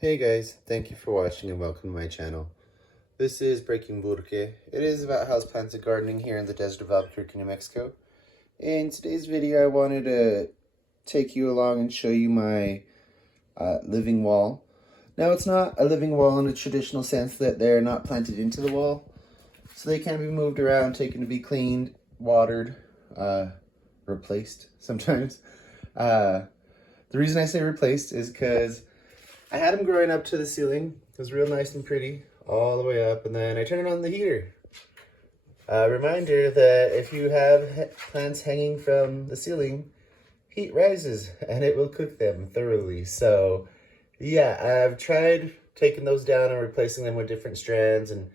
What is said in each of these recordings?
Hey guys, thank you for watching and welcome to my channel. This is Breaking Burke. It is about houseplants and gardening here in the desert of Albuquerque, New Mexico. In today's video, I wanted to take you along and show you my living wall. Now, it's not a living wall in a traditional sense that they're not planted into the wall. So they can be moved around, taken to be cleaned, watered, replaced sometimes. The reason I say replaced is because I had them growing up to the ceiling. It was real nice and pretty all the way up, and then I turned on the heater. Reminder that if you have plants hanging from the ceiling, heat rises and it will cook them thoroughly. So yeah, I've tried taking those down and replacing them with different strands, and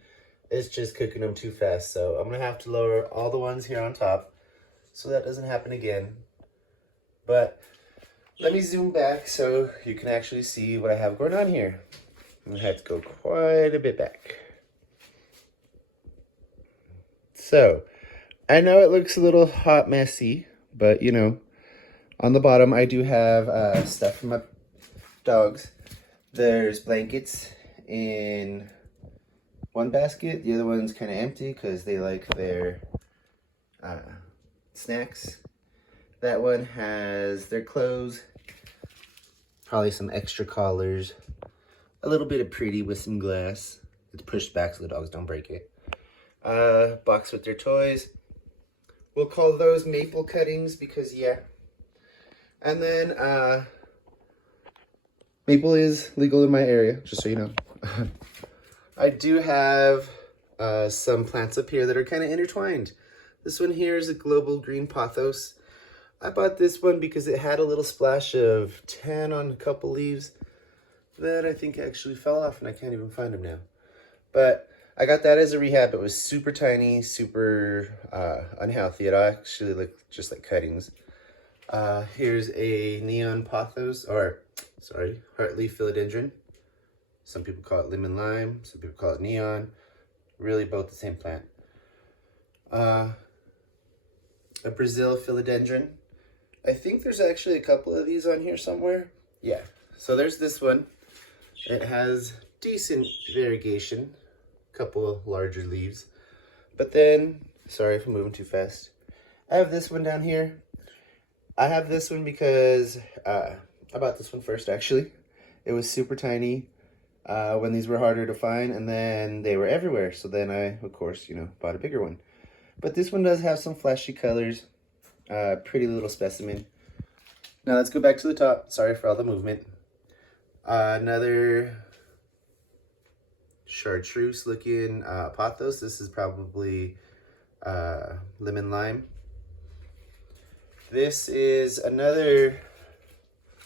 it's just cooking them too fast. So I'm gonna have to lower all the ones here on top so that doesn't happen again. But let me zoom back so you can actually see what I have going on here. I have to go quite a bit back. So, I know it looks a little hot messy, but you know, on the bottom I do have stuff for my dogs. There's blankets in one basket. The other one's kind of empty because they like their snacks. That one has their clothes, probably some extra collars, a little bit of pretty with some glass. It's pushed back so the dogs don't break it. Box with their toys. We'll call those maple cuttings because yeah. And then maple is legal in my area, just so you know. I do have some plants up here that are kind of intertwined. This one here is a global green pothos. I bought this one because it had a little splash of tan on a couple leaves that I think actually fell off, and I can't even find them now. But I got that as a rehab. It was super tiny, super unhealthy. It actually looked just like cuttings. Here's a neon pothos, or sorry, heartleaf philodendron. Some people call it lemon lime, some people call it neon. Really both the same plant. A Brazil philodendron. I think there's actually a couple of these on here somewhere. Yeah, so there's this one. It has decent variegation, a couple of larger leaves. But then, sorry if I'm moving too fast. I have this one down here. I have this one because I bought this one first actually. It was super tiny when these were harder to find, and then they were everywhere. So then I, of course, you know, bought a bigger one. But this one does have some flashy colors. Pretty little specimen. Now let's go back to the top. Sorry for all the movement. Another chartreuse looking pothos. This is probably lemon lime. This is another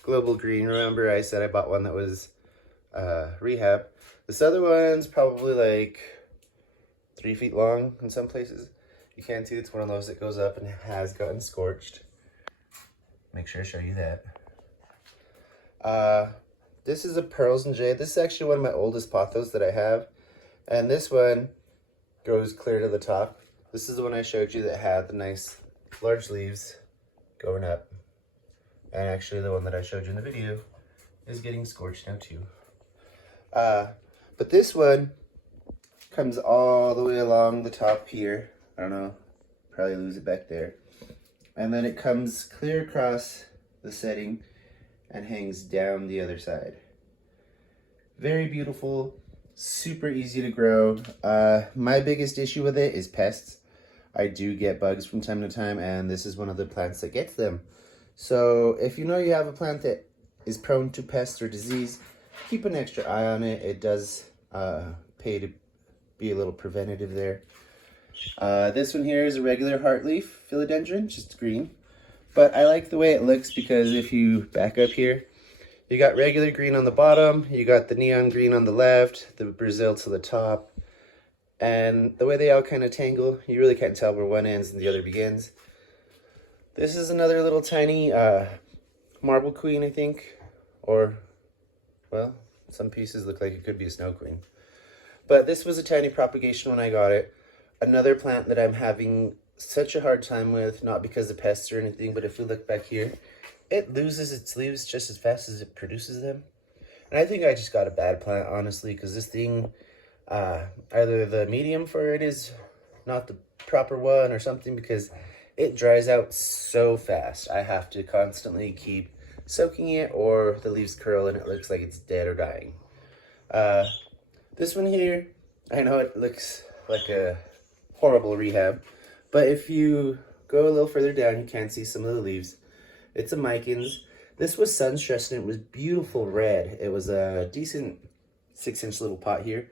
global green. Remember I said I bought one that was rehab. This other one's probably like 3 feet long in some places. You can't see, it's one of those that goes up and has gotten scorched. Make sure I show you that. This is a Pearls and Jade. This is actually one of my oldest pothos that I have. And this one goes clear to the top. This is the one I showed you that had the nice large leaves going up. And actually the one that I showed you in the video is getting scorched now too. But this one comes all the way along the top here. I don't know, probably lose it back there. And then it comes clear across the setting and hangs down the other side. Very beautiful, super easy to grow. My biggest issue with it is pests. I do get bugs from time to time, and this is one of the plants that gets them. So if you know you have a plant that is prone to pests or disease, keep an extra eye on it. It does pay to be a little preventative there. This one here is a regular heartleaf philodendron, just green. But I like the way it looks because if you back up here, you got regular green on the bottom, you got the neon green on the left, the Brazil to the top. And the way they all kind of tangle, you really can't tell where one ends and the other begins. This is another little tiny marble queen, I think. Or, well, some pieces look like it could be a snow queen. But this was a tiny propagation when I got it. Another plant that I'm having such a hard time with, not because of pests or anything, but if we look back here, it loses its leaves just as fast as it produces them. And I think I just got a bad plant, honestly, because this thing, either the medium for it is not the proper one or something, because it dries out so fast. I have to constantly keep soaking it or the leaves curl and it looks like it's dead or dying. This one here, I know it looks like a horrible rehab, but if you go a little further down, you can see some of the leaves. It's a Micans. This was sun stressed and it was beautiful red. It was a decent 6-inch little pot here,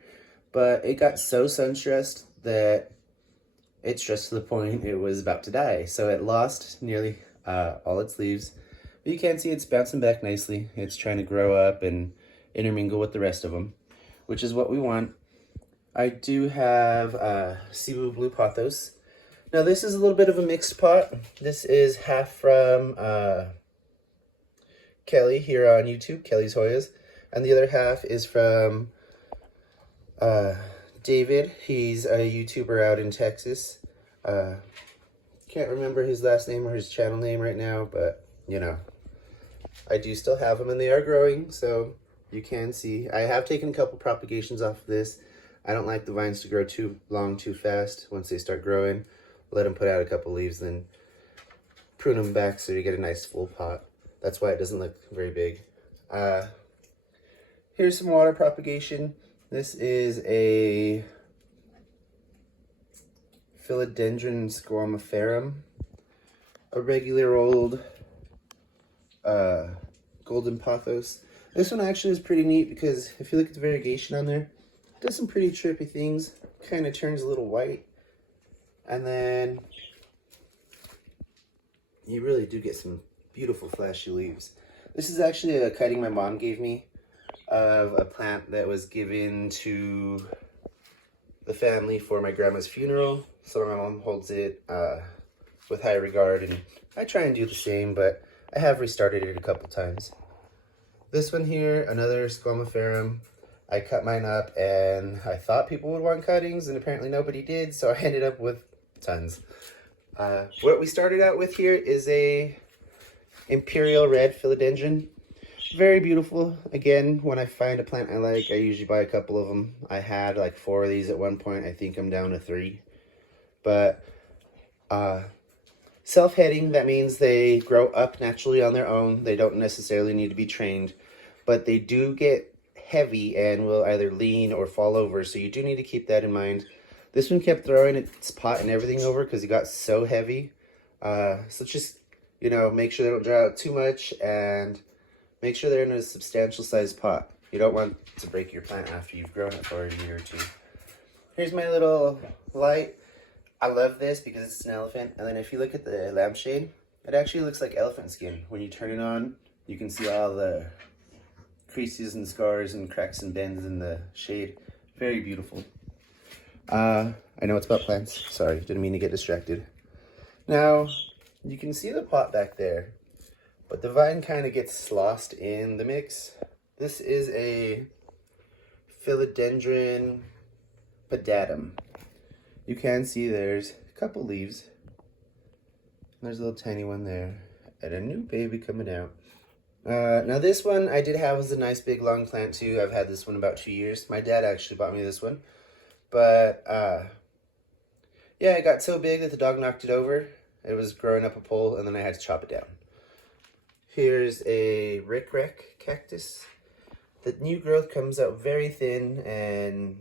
but it got so sun stressed that it stressed to the point it was about to die. So it lost nearly all its leaves. But you can see it's bouncing back nicely. It's trying to grow up and intermingle with the rest of them, which is what we want. I do have Cebu Blue Pothos. Now this is a little bit of a mixed pot. This is half from Kelly here on YouTube, Kelly's Hoyas, and the other half is from David. He's a YouTuber out in Texas. Can't remember his last name or his channel name right now, but you know, I do still have them and they are growing, so you can see. I have taken a couple propagations off of this. I don't like the vines to grow too long too fast. Once they start growing, let them put out a couple leaves, then prune them back so you get a nice full pot. That's why it doesn't look very big. Here's some water propagation. This is a Philodendron squamiferum, a regular old golden pothos. This one actually is pretty neat because if you look at the variegation on there, it does some pretty trippy things. Kind of turns a little white, and then you really do get some beautiful flashy leaves. This is actually a cutting my mom gave me of a plant that was given to the family for my grandma's funeral. So my mom holds it with high regard, and I try and do the same, but I have restarted it a couple times. This one here, another squamiferum. I cut mine up and I thought people would want cuttings and apparently nobody did, so I ended up with tons. What we started out with here is a Imperial Red Philodendron. Very beautiful. Again, when I find a plant I like, I usually buy a couple of them. I had like 4 of these at one point. I think I'm down to 3. But self-heading, that means they grow up naturally on their own. They don't necessarily need to be trained, but they do get heavy and will either lean or fall over, so you do need to keep that in mind. This one kept throwing its pot and everything over because it got so heavy. So just, you know, make sure they don't dry out too much and make sure they're in a substantial sized pot. You don't want to break your plant after you've grown it for a year or 2. Here's my little light. I love this because it's an elephant. And then if you look at the lampshade, it actually looks like elephant skin. When you turn it on, you can see all the creases and scars and cracks and bends in the shade. Very beautiful. I know it's about plants. Sorry, didn't mean to get distracted. Now, you can see the pot back there, but the vine kind of gets lost in the mix. This is a Philodendron pedatum. You can see there's a couple leaves. There's a little tiny one there, and a new baby coming out. Now this one I did have was a nice big long plant too. I've had this one about 2 years. My dad actually bought me this one. But yeah, it got so big that the dog knocked it over. It was growing up a pole and then I had to chop it down. Here's a rickrack cactus. The new growth comes out very thin and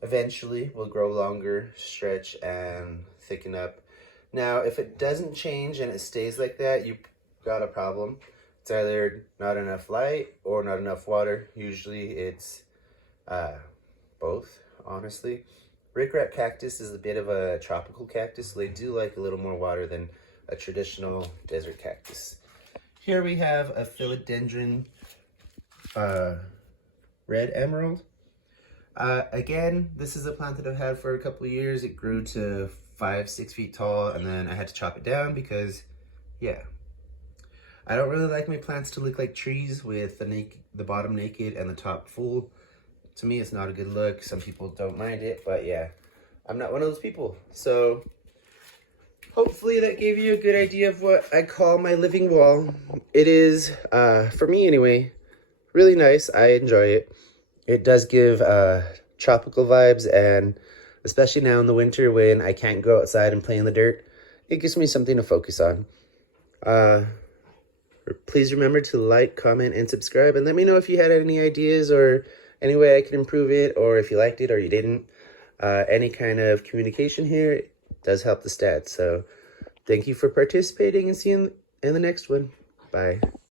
eventually will grow longer, stretch, and thicken up. Now, if it doesn't change and it stays like that, you've got a problem. It's either not enough light or not enough water. Usually it's both, honestly. Rickrack cactus is a bit of a tropical cactus, so they do like a little more water than a traditional desert cactus. Here we have a Philodendron red emerald. Again, this is a plant that I've had for a couple of years. It grew to 5-6 feet tall, and then I had to chop it down because, yeah, I don't really like my plants to look like trees with the bottom naked and the top full. To me, it's not a good look. Some people don't mind it, but yeah, I'm not one of those people. So hopefully that gave you a good idea of what I call my living wall. It is, for me anyway, really nice. I enjoy it. It does give tropical vibes, and especially now in the winter when I can't go outside and play in the dirt, it gives me something to focus on. Please remember to like, comment, and subscribe, and let me know if you had any ideas or any way I could improve it, or if you liked it or you didn't. Any kind of communication here does help the stats. So thank you for participating, and see you in the next one. Bye.